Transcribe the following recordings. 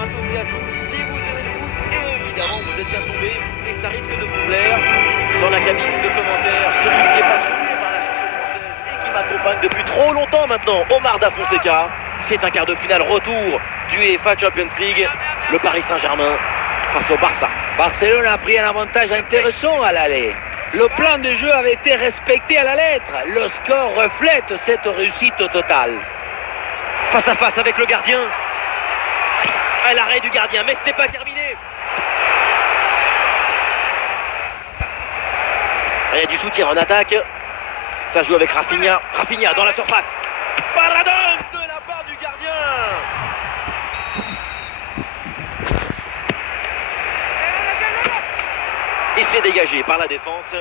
à toutes et à tous. Si vous aimez le foot, évidemment, vous êtes bien tombé et ça risque de vous plaire. Dans la cabine de commentaires, celui qui est passionné par la chanson française et qui m'accompagne depuis trop longtemps maintenant, Omar Da Fonseca. C'est un quart de finale retour du UEFA Champions League. Le Paris Saint-Germain face au Barça. Barcelone a pris un avantage intéressant à l'aller. Le plan de jeu avait été respecté à la lettre. Le score reflète cette réussite totale. Face à face avec le gardien. À l'arrêt du gardien, mais ce n'est pas terminé. Il y a du soutien en attaque. Ça joue avec Rafinha. Rafinha dans la surface. Paradon de la part du gardien. Et c'est dégagé par la défense. Ça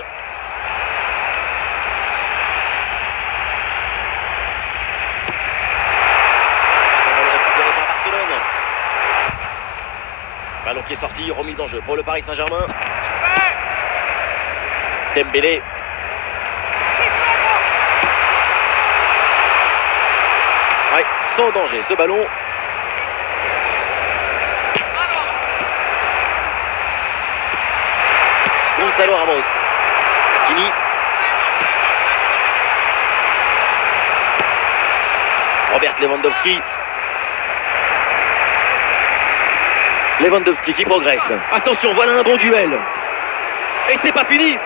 va le récupérer par Barcelone. Ballon qui est sorti, remise en jeu pour le Paris Saint-Germain. Dembélé. Ouais, sans danger ce ballon. Gonzalo Ramos. Hakimi. Robert Lewandowski. Lewandowski qui progresse. Attention, voilà un bon duel. Et c'est pas fini.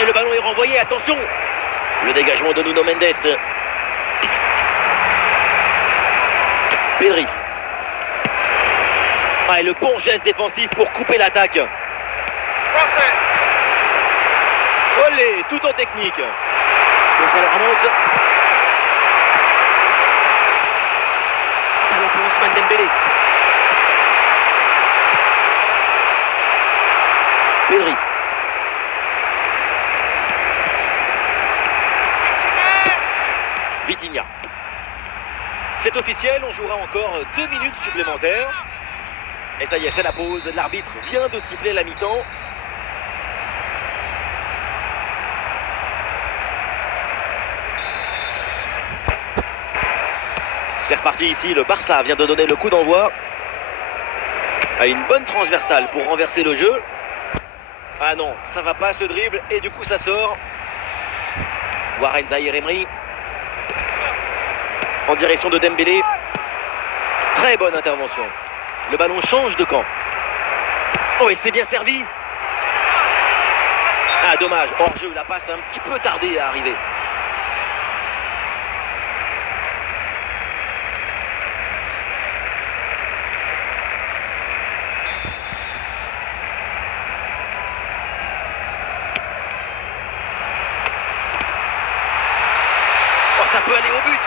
Et le ballon est renvoyé, attention. Le dégagement de Nuno Mendes. Pedri. Ah, et le bon geste défensif pour couper l'attaque. Olé, tout en technique. Gonzalo Ramos. Ballon pour Ousmane Dembélé. Pedri. Vitinha. C'est officiel, on jouera encore 2 minutes supplémentaires. Et ça y est, c'est la pause. L'arbitre vient de siffler la mi-temps. C'est reparti ici, le Barça vient de donner le coup d'envoi. A une bonne transversale pour renverser le jeu. Ah non, ça va pas ce dribble et du coup ça sort. Warren Zaïre-Emery. En direction de Dembélé. Très bonne intervention. Le ballon change de camp. Oh, et c'est bien servi. Ah, dommage. Hors-jeu, la passe a un petit peu tardé à arriver. Oh, ça peut aller au but.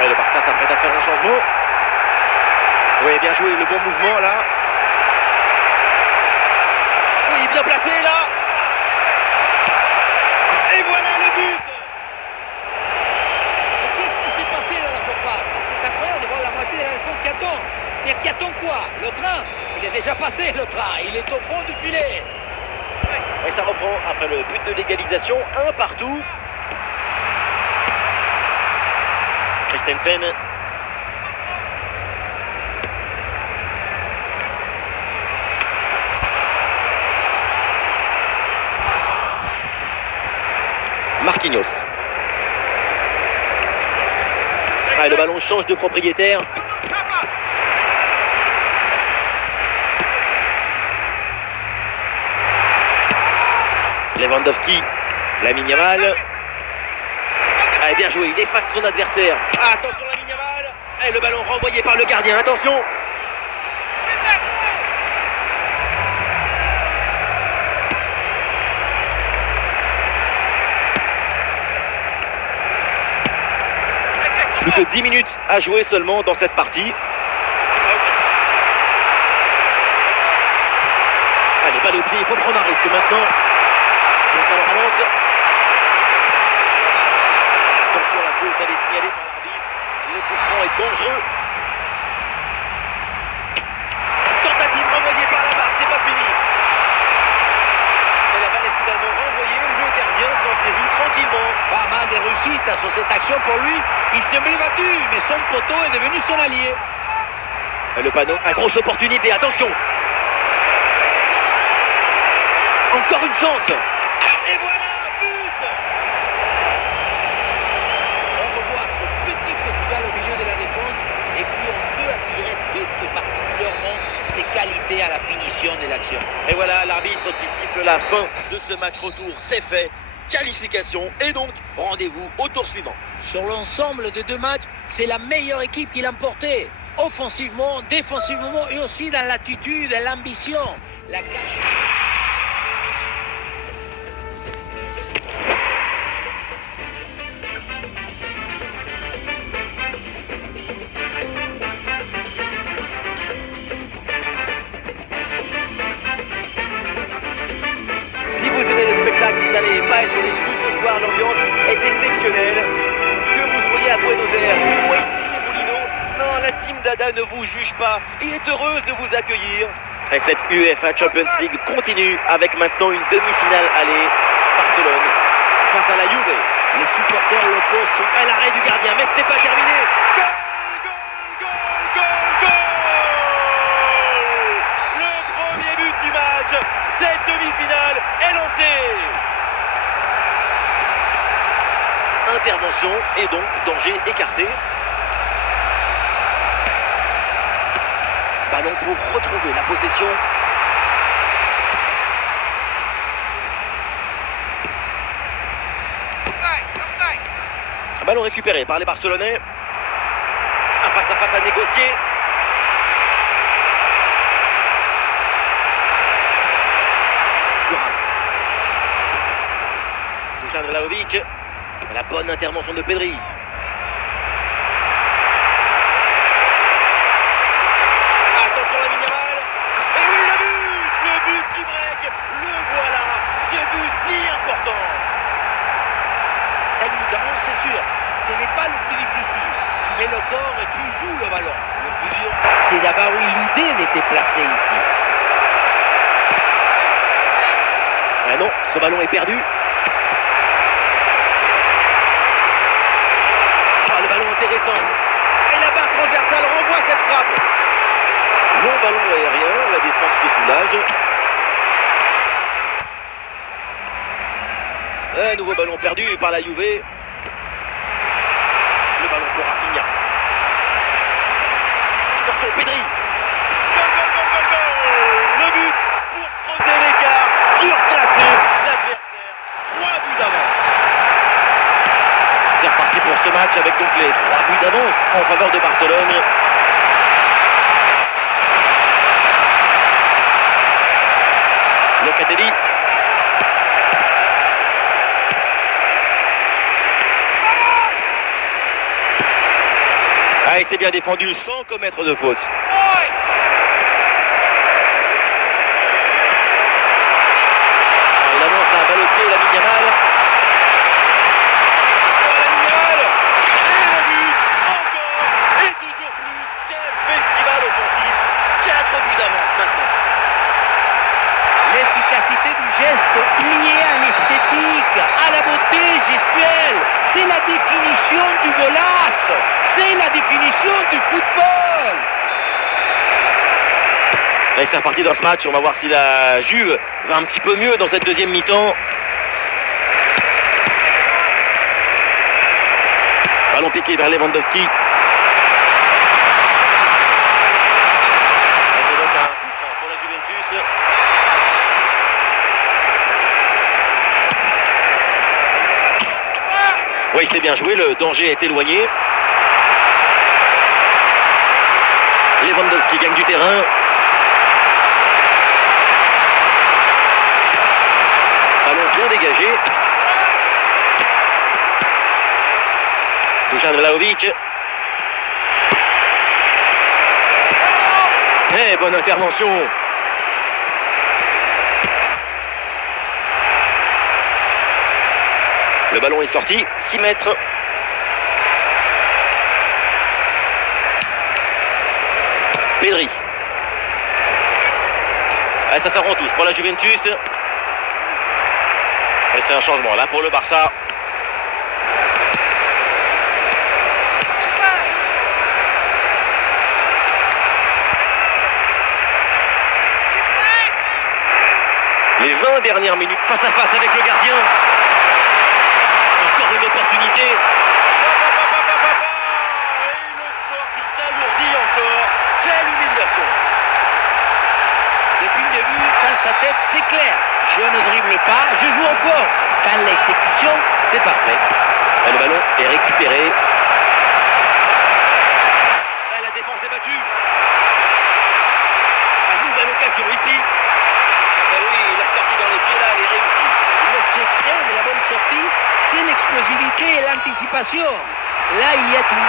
Et le Barça s'apprête à faire un changement. Oui, bien joué, le bon mouvement là. Oui, bien placé là. Et voilà le but. Qu'est-ce qui s'est passé dans la surface? C'est incroyable de voir la moitié de la défense qui attend. Mais qui attend quoi? Le train? Il est déjà passé le train, il est au fond du filet. Et ça reprend après le but de l'égalisation, 1 partout. Christensen. Marquinhos. Ah, et le ballon change de propriétaire. Lewandowski. Lamine Yamal. Ah, bien joué, il efface son adversaire. Ah, attention Lamine Yamal. Et le ballon renvoyé par le gardien, attention. Plus que 10 minutes à jouer seulement dans cette partie. Allez, balle au pied, il faut prendre un risque maintenant. Gonzalo Ramos. Attention, la faute, elle est signalée par l'arbitre. Le coup franc est dangereux. Tentative renvoyée par la barre, c'est pas fini. Et la sur cette action pour lui. Il semblait battu, mais son poteau est devenu son allié. Le panneau, une grosse opportunité, attention. Encore une chance. Et voilà, but. On revoit ce petit festival au milieu de la défense et puis on peut attirer tout particulièrement ses qualités à la finition de l'action. Et voilà l'arbitre qui siffle la fin de ce match retour. C'est fait. Qualification et donc rendez-vous au tour suivant. Sur l'ensemble des deux matchs, c'est la meilleure équipe qui l'a emporté. Offensivement, défensivement et aussi dans l'attitude et l'ambition. La Si vous aimez le spectacle, vous n'allez pas être déçus. Ce soir, l'ambiance est exceptionnelle. Que vous soyez à Buenos Aires ou ici les Moulineaux, non, la team Dada ne vous juge pas et est heureuse de vous accueillir. Et cette UEFA Champions League continue avec maintenant une demi-finale aller. Barcelone face à la Juve. Les supporters locaux sont À l'arrêt du gardien, mais ce n'est pas terminé. Goal, goal, goal, goal, goal. Le premier but du match. Cette demi-finale est lancée. Intervention et donc danger écarté. Ballon pour retrouver la possession. Ballon récupéré par les Barcelonais. Un face-à-face à négocier. Thuram. Dusan Vlahovic. La bonne intervention de Pedri. Attention la Yamal. Et oui, le but qui break. Le voilà, ce but si important. techniquement, c'est sûr. Ce n'est pas le plus difficile. Tu mets le corps et tu joues le ballon. Le plus dur, c'est d'avoir eu l'idée de te placer ici. Ah non, ce ballon est perdu. Ah, le ballon intéressant. Et la barre transversale renvoie cette frappe. Long ballon aérien, la défense se soulage. Un nouveau ballon perdu par la Juve. Le ballon pour Rafinha. Attention, Pedri. Goal, goal, goal, goal, goal. Le but pour creuser l'écart, surclasser l'adversaire. 3 buts d'avance. C'est reparti pour ce match avec donc les 3 buts d'avance en faveur de Barcelone. Locatelli. Ah, et c'est bien défendu sans commettre de faute. Il avance à balle au pied, la Yamal. La Yamal. Et le but, encore, et toujours plus. Quel festival offensif. 4 buts d'avance maintenant. L'efficacité du geste liée à l'esthétique, à la beauté gestuelle, c'est la définition du golasse, c'est la définition du football. Allez, c'est reparti dans ce match. On va voir si la Juve va un petit peu mieux dans cette deuxième mi-temps. Ballon piqué vers Lewandowski. C'est donc un coup franc pour la Juventus. Oui, c'est bien joué. Le danger est éloigné. Lewandowski gagne du terrain. Ballon bien dégagé. Dusan Vlahovic. Eh, bonne intervention. Le ballon est sorti, 6 mètres. Pedri. Ah, ça sort en touche pour la Juventus. Et c'est un changement là pour le Barça. Les 20 dernières minutes face à face avec le gardien. Encore une opportunité. Et le score qui s'alourdit encore. Quelle humiliation. Depuis le début, dans sa tête, c'est clair. Je ne dribble pas, je joue en force. Dans l'exécution, c'est parfait. Et le ballon est récupéré. Et la défense est battue. Une nouvelle occasion ici. Et oui, la sortie dans les pieds là, elle est réussie. Le secret de la bonne sortie, c'est l'explosivité et l'anticipation. Là, il y a tout.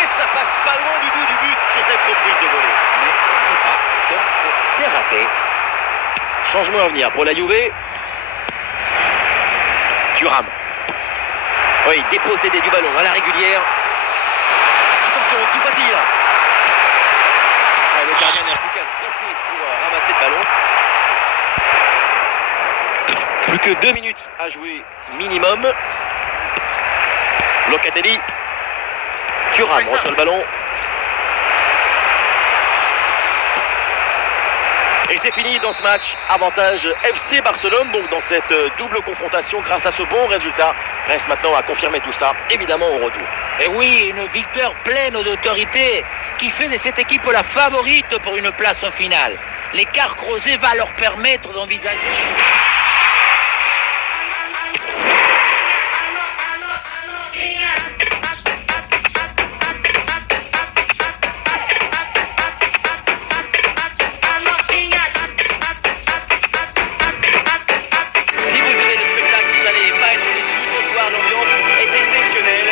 Et ça passe pas loin du tout du but sur cette reprise de volée. Mais non pas, donc c'est raté. Changement à venir pour la Juve. Thuram. Oui, dépossédé du ballon à la régulière. Attention, Soufati là. Le gardien n'a plus qu'à se baisser pour ramasser le ballon. Plus que 2 minutes à jouer minimum. Locatelli. Thuram reçoit le ballon. Et c'est fini dans ce match. Avantage FC Barcelone, donc dans cette double confrontation grâce à ce bon résultat. Reste maintenant à confirmer tout ça, évidemment au retour. Et oui, une victoire pleine d'autorité qui fait de cette équipe la favorite pour une place en finale. L'écart creusé va leur permettre d'envisager... Si vous aimez le spectacle, vous n'allez pas être déçus. Ce soir, l'ambiance est exceptionnelle.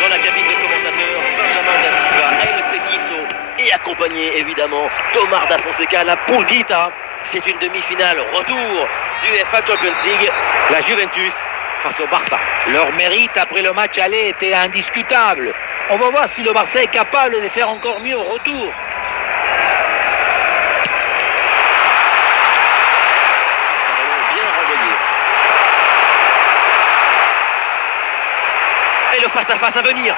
Dans la cabine de commentateurs, Benjamin Da Silva, El Petiso et accompagné évidemment Tomar Da Fonseca, la Pulguita. C'est une demi-finale retour du UEFA Champions League. La Juventus face au Barça. Leur mérite après le match aller était indiscutable. On va voir si le Barça est capable de faire encore mieux au retour. C'est un ballon bien renvoyé. Et le face-à-face à venir.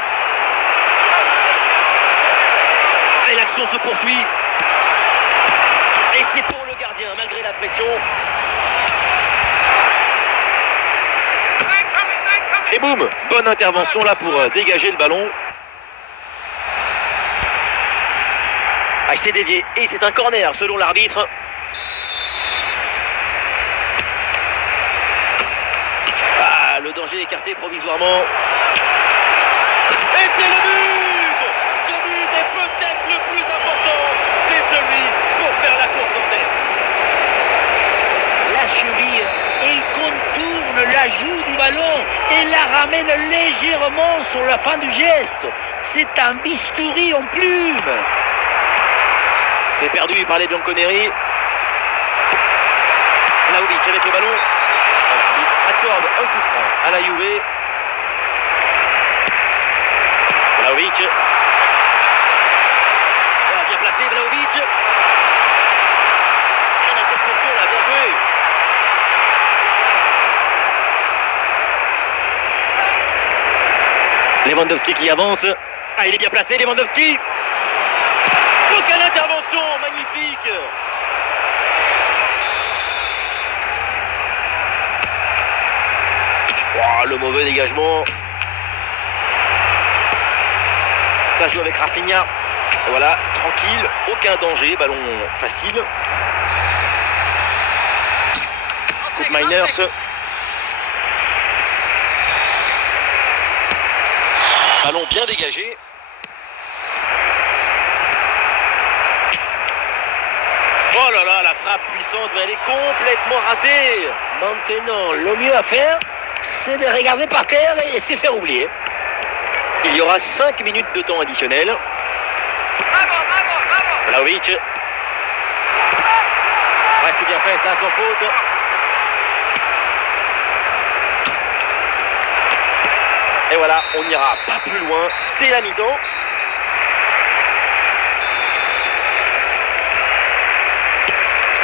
Et l'action se poursuit. Et c'est pour le gardien, malgré la pression. Et boum, bonne intervention là pour dégager le ballon. Ah, il s'est dévié et c'est un corner selon l'arbitre. Ah, le danger écarté provisoirement. Et c'est le but! Ce but est peut-être le plus important. C'est celui pour faire la course en tête. La cheville, il contourne l'ajout du ballon et la ramène légèrement sur la fin du geste. C'est un bistouri en plume. C'est perdu par les Bianconeri. Vlahovic avec le ballon. Il accorde un coup franc à la Juve. Vlahovic. Bien placé, Vlahovic. Une interception là, bien joué. Lewandowski qui avance. Ah, il est bien placé, Lewandowski. Oh, quelle intervention magnifique. Oh, le mauvais dégagement. Ça joue avec Rafinha. Voilà, tranquille, aucun danger, ballon facile. Coupe Miners. Ballon bien dégagé. Oh là là, la frappe puissante, mais elle est complètement ratée. Maintenant, le mieux à faire, c'est de regarder par terre et se faire oublier. Il y aura 5 minutes de temps additionnel. Vlahovic. Ouais, c'est bien fait, ça, sans faute. Et voilà, on n'ira pas plus loin. C'est la mi-temps.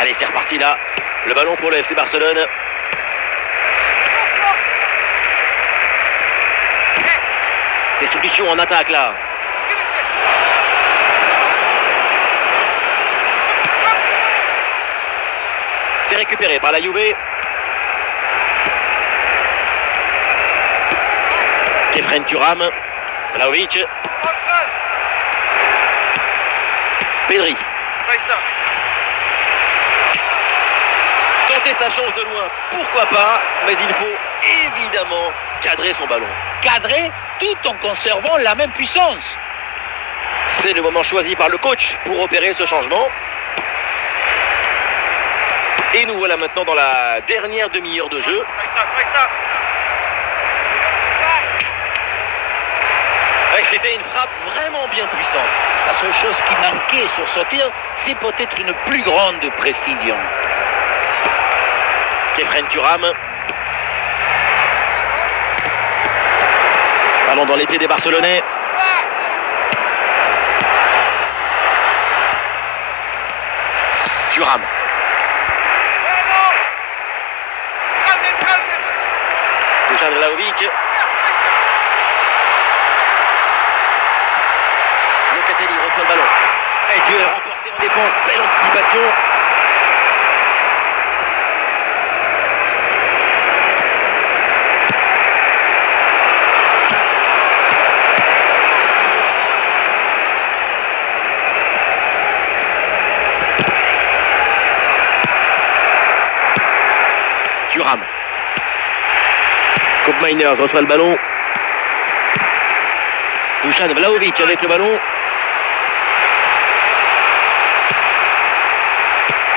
Allez, c'est reparti là. Le ballon pour le FC Barcelone. Des solutions en attaque là. C'est récupéré par la Juve. Kefren Thuram. Vlahovic. Pedri. Tenter sa chance de loin, pourquoi pas, mais il faut évidemment cadrer son ballon. Cadré tout en conservant la même puissance. C'est le moment choisi par le coach pour opérer ce changement. Et nous voilà maintenant dans la dernière demi-heure de jeu. Et c'était une frappe vraiment bien puissante. La seule chose qui manquait sur ce tir, c'est peut-être une plus grande précision. Kefren Thuram. Ballon dans les pieds des Barcelonais. Thuram. Dusan Vlahovic. Locatelli reçoit le ballon. Et Dieu est remporté en défense. Belle anticipation. Thuram. Koop Meiners reçoit le ballon. Dusan Vlahovic avec le ballon.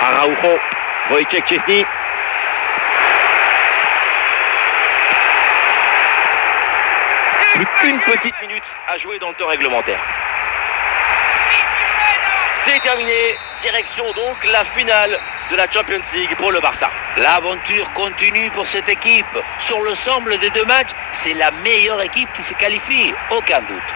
Araujo. Wojciech Szczesny. Plus qu'une petite minute à jouer dans le temps réglementaire. C'est terminé. Direction donc la finale de la Champions League pour le Barça. L'aventure continue pour cette équipe. Sur l'ensemble des deux matchs, c'est la meilleure équipe qui se qualifie, aucun doute.